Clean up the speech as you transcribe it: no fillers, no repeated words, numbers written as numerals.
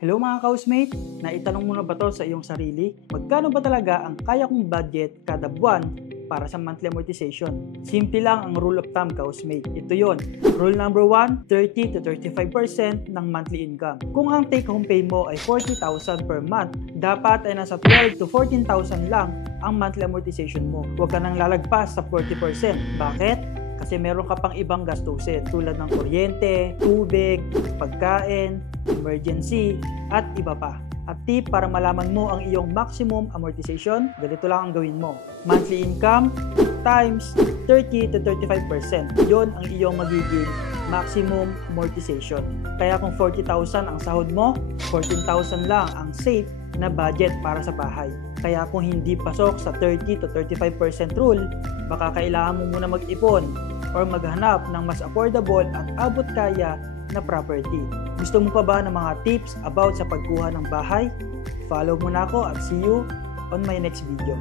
Hello mga ka-housemate! Naitanong mo na ba to sa iyong sarili? Magkano ba talaga ang kaya kong budget kada buwan para sa monthly amortization? Simple lang ang rule of thumb, ka-housemate. Ito yon. Rule number 1, 30 to 35% ng monthly income. Kung ang take-home pay mo ay 40,000 per month, dapat ay nasa 12 to 14,000 lang ang monthly amortization mo. Huwag ka nang lalagpas sa 40%. Bakit? Kasi meron ka pang ibang gastusin tulad ng kuryente, tubig, pagkain, emergency, at iba pa. At tip para malaman mo ang iyong maximum amortization, ganito lang ang gawin mo. Monthly income times 30 to 35%. Yon ang iyong magiging maximum amortization. Kaya kung 40,000 ang sahod mo, 14,000 lang ang safe na budget para sa bahay. Kaya kung hindi pasok sa 30 to 35% rule, baka kailangan mo muna mag-ipon or maghanap ng mas affordable at abot kaya na property. Gusto mo pa ba ng mga tips about sa pagkuha ng bahay? Follow mo na ako at see you on my next video.